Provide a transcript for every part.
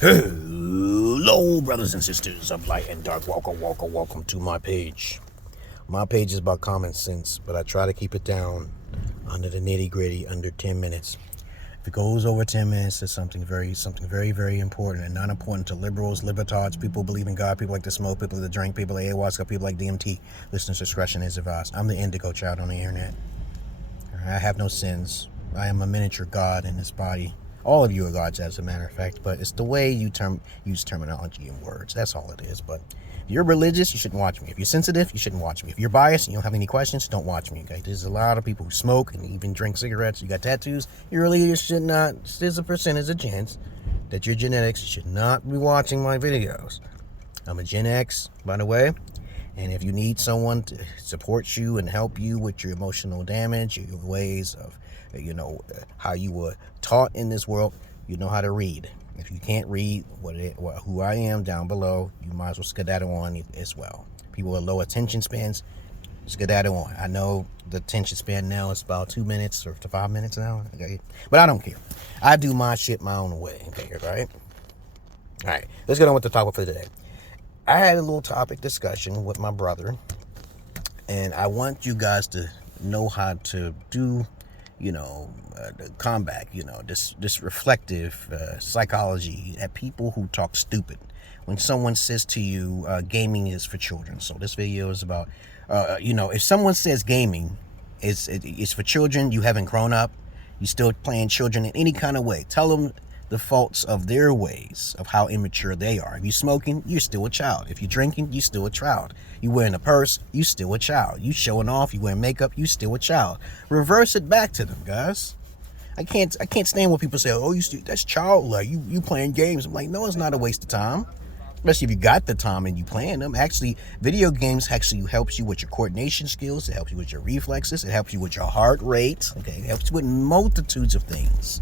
Hello, brothers and sisters of light and dark. Welcome to my page. My page is about common sense, but I try to keep it down under the nitty gritty, under 10 minutes. If it goes over 10 minutes, it's something very, very important and not important to liberals, libertards, people who believe in God, people like to smoke, people that drink, people like ayahuasca, people like DMT. Listener's discretion is advised. I'm the indigo child on the internet. I have no sins. I am a miniature God in this body. All of you are gods, as a matter of fact, but it's the way you use terminology and words. That's all it is. But if you're religious, you shouldn't watch me. If you're sensitive, you shouldn't watch me. If you're biased and you don't have any questions, don't watch me. Okay? There's a lot of people who smoke and even drink cigarettes. You got tattoos. You really should not. There's a percentage of chance that your genetics should not be watching my videos. I'm a Gen X, by the way. And if you need someone to support you and help you with your emotional damage, your ways of, how you were taught in this world, you know how to read. If you can't read who I am down below, you might as well skedaddle on as well. People with low attention spans, skedaddle on. I know the attention span now is about 2 minutes or to 5 minutes now, okay? But I don't care. I do my shit my own way, okay, right? All right, let's get on with the topic for today. I had a little topic discussion with my brother, and I want you guys to know how to do, combat, this reflective psychology at people who talk stupid. When someone says to you, gaming is for children. So this video is about, if someone says gaming is for children, you haven't grown up, you're still playing children in any kind of way. Tell them the faults of their ways, of how immature they are. If you're smoking, you're still a child. If you're drinking, you're still a child. You wearing a purse, you still a child. You showing off, you wearing makeup, you still a child. Reverse it back to them, guys. I can't stand when people say, "Oh, that's childlike. You playing games." I'm like, no, it's not a waste of time. Especially if you got the time and you playing them. Actually, video games actually helps you with your coordination skills. It helps you with your reflexes. It helps you with your heart rate. Okay, it helps you with multitudes of things.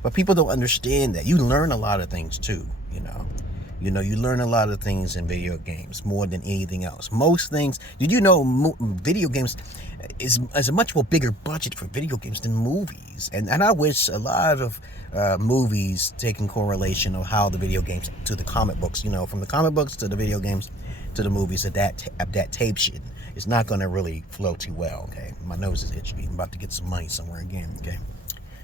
But people don't understand that. You learn a lot of things too, you learn a lot of things in video games more than anything else. Most things, did you know video games is a much more bigger budget for video games than movies? And I wish a lot of movies take in correlation of how the video games to the comic books, from the comic books to the video games to the movies, that tape shit is not going to really flow too well, okay? My nose is itchy. I'm about to get some money somewhere again, okay?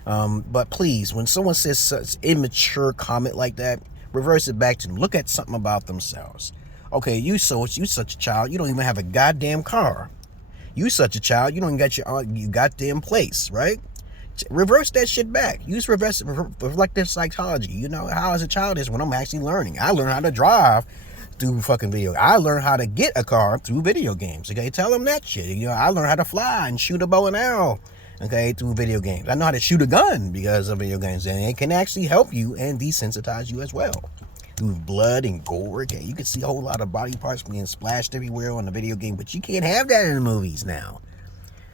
But please, when someone says such immature comment like that, reverse it back to them. Look at something about themselves. Okay, you such a child, you don't even have a goddamn car. You such a child, you don't even got your goddamn place, right? Reverse that shit back. Use reflective psychology. How as a child is when I'm actually learning. I learned how to drive through fucking video. I learned how to get a car through video games. Okay, tell them that shit. I learned how to fly and shoot a bow and arrow. Okay, through video games. I know how to shoot a gun because of video games, and it can actually help you and desensitize you as well. Through blood and gore, okay, you can see a whole lot of body parts being splashed everywhere on the video game, but you can't have that in the movies now.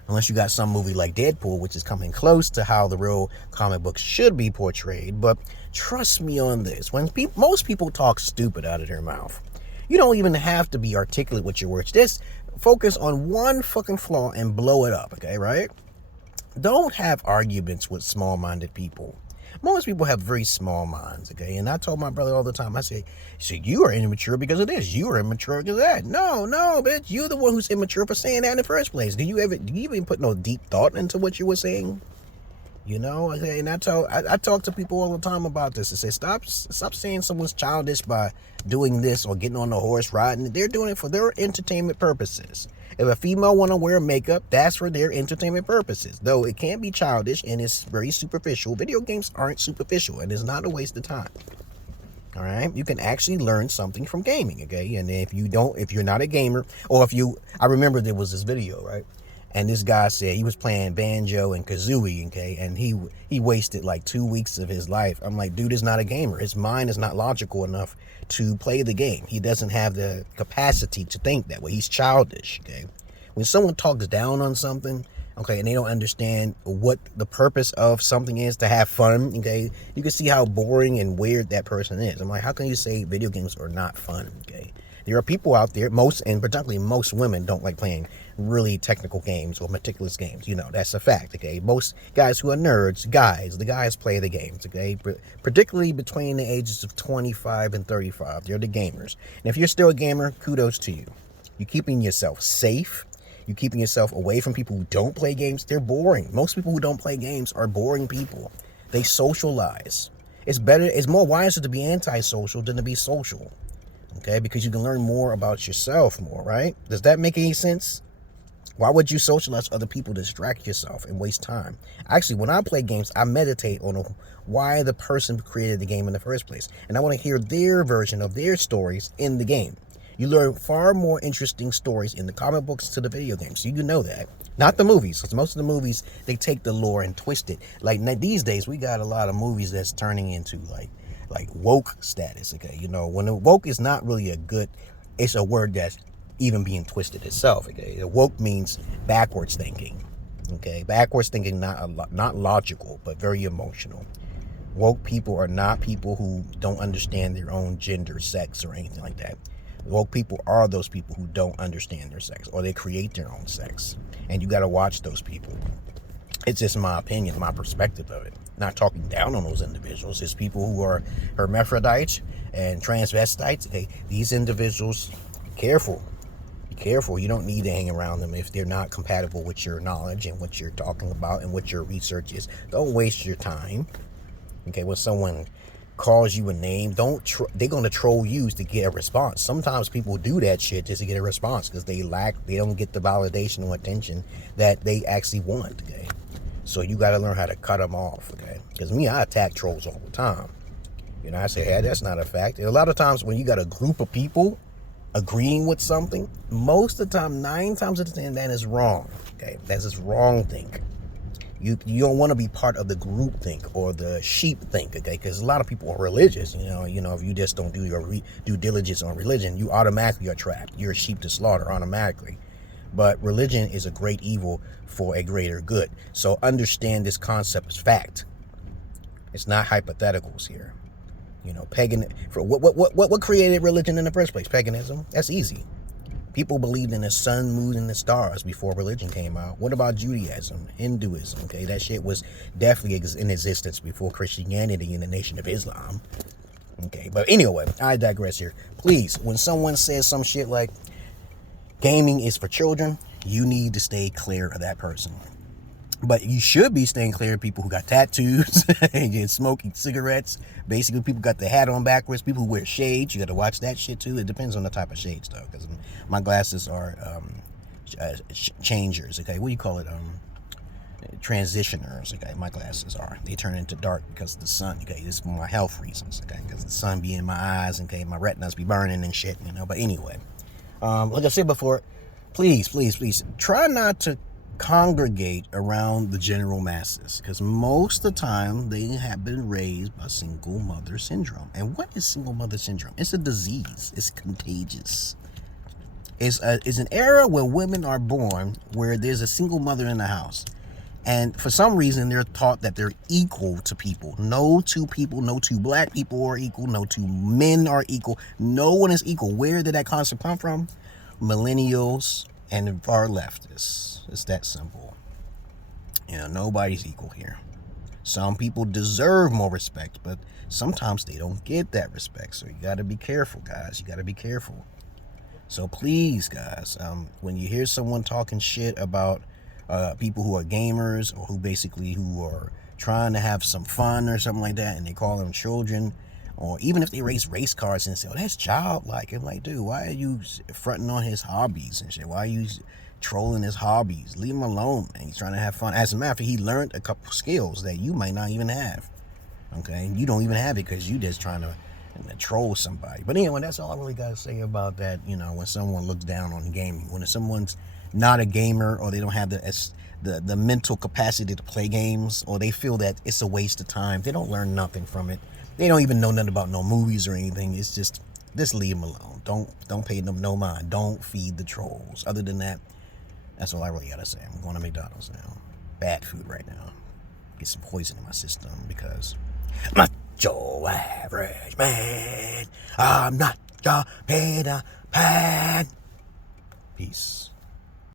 Unless you got some movie like Deadpool, which is coming close to how the real comic books should be portrayed. But trust me on this, when most people talk stupid out of their mouth, you don't even have to be articulate with your words. Just focus on one fucking flaw and blow it up, okay, right? Don't have arguments with small-minded people. Most people have very small minds, okay? And I told my brother all the time, I say, you are immature because of this. You are immature because of that. No, bitch. You're the one who's immature for saying that in the first place. Do you even put no deep thought into what you were saying? Okay? And I talk to people all the time about this. I say, stop saying someone's childish by doing this or getting on the horse riding. They're doing it for their entertainment purposes. If a female want to wear makeup, that's for their entertainment purposes. Though it can be childish and it's very superficial. Video games aren't superficial and it's not a waste of time. All right, you can actually learn something from gaming, okay? And if you're not a gamer, or I remember there was this video, right? And this guy said he was playing banjo and kazooie, okay? And he wasted like 2 weeks of his life. I'm like, dude is not a gamer. His mind is not logical enough to play the game. He doesn't have the capacity to think that way. He's childish, okay? When someone talks down on something, okay, and they don't understand what the purpose of something is, to have fun, okay, you can see how boring and weird that person is. I'm like, how can you say video games are not fun, okay? There are people out there, and particularly most women don't like playing really technical games or meticulous games. That's a fact, okay? Most guys who are nerds, the guys play the games, okay? Particularly between the ages of 25 and 35. They're the gamers. And if you're still a gamer, kudos to you. You're keeping yourself safe. You're keeping yourself away from people who don't play games. They're boring. Most people who don't play games are boring people. They socialize. It's more wiser to be antisocial than to be social, okay? Because you can learn more about yourself more, right? Does that make any sense? Why would you socialize other people to distract yourself and waste time? Actually, when I play games, I meditate on why the person created the game in the first place. And I want to hear their version of their stories in the game. You learn far more interesting stories in the comic books to the video games. So you can know that. Not the movies, because most of the movies, they take the lore and twist it. Like these days, we got a lot of movies that's turning into like woke status, okay? When woke is not really it's a word that's even being twisted itself, okay? Woke means backwards thinking, okay? Backwards thinking, not logical, but very emotional. Woke people are not people who don't understand their own gender, sex, or anything like that. Woke people are those people who don't understand their sex, or they create their own sex. And you got to watch those people. It's just my opinion, my perspective of it. Not talking down on those individuals. It's people who are hermaphrodites and transvestites. Okay, these individuals, be careful. Be careful. You don't need to hang around them if they're not compatible with your knowledge and what you're talking about and what your research is. Don't waste your time. Okay, when someone calls you a name, they're going to troll you to get a response. Sometimes people do that shit just to get a response because they don't get the validation or attention that they actually want, okay? So you got to learn how to cut them off, okay? Because I attack trolls all the time. I say, hey, that's not a fact. And a lot of times when you got a group of people agreeing with something, most of the time, 9 times out of 10, that is wrong, okay? That's just wrong think. You don't want to be part of the group think or the sheep think, okay? Because a lot of people are religious, if you just don't do your due diligence on religion, you automatically are trapped. You're a sheep to slaughter automatically. But religion is a great evil for a greater good. So understand this concept is fact. It's not hypotheticals here. Pagan. What created religion in the first place? Paganism. That's easy. People believed in the sun, moon, and the stars before religion came out. What about Judaism, Hinduism? Okay, that shit was definitely in existence before Christianity and the Nation of Islam. Okay, but anyway, I digress here. Please, when someone says some shit like gaming is for children, you need to stay clear of that person. But you should be staying clear of people who got tattoos and smoking cigarettes. Basically, people got the hat on backwards. People who wear shades, you got to watch that shit too. It depends on the type of shades, though, because my glasses are changers. Okay, what do you call it? Transitioners. Okay, my glasses are. They turn into dark because of the sun. Okay, this is for my health reasons. Okay, because the sun be in my eyes. Okay, my retinas be burning and shit. But anyway, like I said before, please try not to congregate around the general masses, because most of the time they have been raised by single mother syndrome. And what is single mother syndrome? It's a disease. It's contagious. It's an era where women are born where there's a single mother in the house, and for some reason they're taught that they're equal to people. No two black people are equal. No two men are equal. No one is equal. Where did that concept come from? Millennials and far leftists. It's that simple. Nobody's equal here. Some people deserve more respect, but sometimes they don't get that respect. So you got to be careful, guys. You got to be careful. So please, guys, when you hear someone talking shit about people who are gamers or who are trying to have some fun or something like that, and they call them children, or even if they raise race cars and say, oh, that's childlike. I'm like, dude, why are you fronting on his hobbies and shit? Why are you trolling his hobbies? Leave him alone, man. He's trying to have fun. As a matter of fact, he learned a couple skills that you might not even have. Okay? You don't even have it because you just trying to troll somebody. But anyway, that's all I really got to say about that. When someone looks down on gaming, when someone's not a gamer, or they don't have the mental capacity to play games, or they feel that it's a waste of time, they don't learn nothing from it. They don't even know nothing about no movies or anything. It's just leave them alone. Don't pay them no mind. Don't feed the trolls. Other than that, that's all I really gotta say. I'm going to McDonald's now. Bad food right now. Get some poison in my system because I'm not your average man. I'm not Peter Pan. Peace.